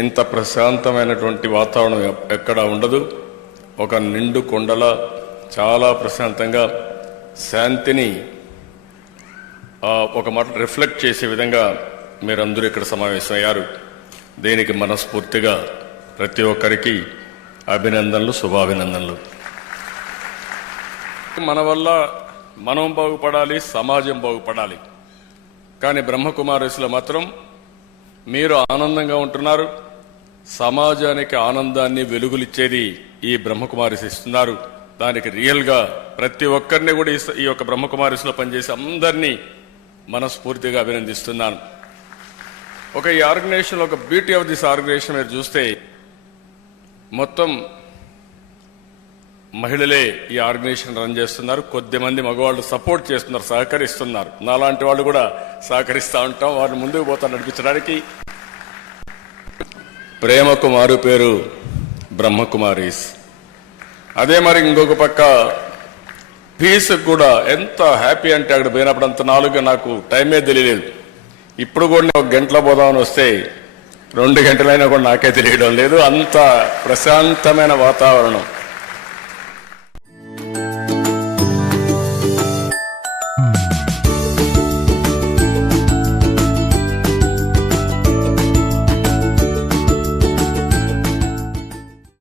ఇంత ప్రశాంతమైనటువంటి వాతావరణం ఎక్కడ ఉండదు. ఒక నిండు కొండల చాలా ప్రశాంతంగా శాంతిని ఒక మాట రిఫ్లెక్ట్ చేసే విధంగా మీరందరూ ఇక్కడ సమావేశమయ్యారు. దీనికి మనస్ఫూర్తిగా ప్రతి ఒక్కరికి అభినందనలు, శుభాభినందనలు. మన వల్ల మనం బాగుపడాలి, సమాజం బాగుపడాలి. కానీ బ్రహ్మకుమారీస్లో మాత్రం మీరు ఆనందంగా ఉంటున్నారు. సమాజానికి ఆనందాన్ని, వెలుగులిచ్చేది ఈ బ్రహ్మకుమారీస్ ఇస్తున్నారు. దానికి రియల్గా ప్రతి ఒక్కరిని కూడా ఈ యొక్క బ్రహ్మకుమారీస్లో పనిచేసి అందరినీ మనస్ఫూర్తిగా అభినందిస్తున్నాను. ఈ ఆర్గనైజేషన్, ఒక బ్యూటీ ఆఫ్ దిస్ ఆర్గనైజేషన్ మీరు చూస్తే మొత్తం మహిళలే ఈ ఆర్గనైజేషన్ రన్ చేస్తున్నారు. కొద్దిమంది మగవాళ్ళు సపోర్ట్ చేస్తున్నారు, సహకరిస్తున్నారు. నాలాంటి వాళ్ళు కూడా సహకరిస్తూ ఉంటాం. వారిని ముందుకు పోతా నడిపించడానికి. ప్రేమకు మారు పేరు బ్రహ్మకుమారీస్. అదే మరి ఇంకొక పక్క పీస్ కూడా ఎంత హ్యాపీ అంటే అక్కడ పోయినప్పుడు అంత నాకు టైమే తెలియలేదు. ఇప్పుడు కూడా నేను 1 గంటలో పోదామని వస్తే 2 గంటలైనా కూడా నాకే తెలియడం లేదు. అంత ప్రశాంతమైన వాతావరణం.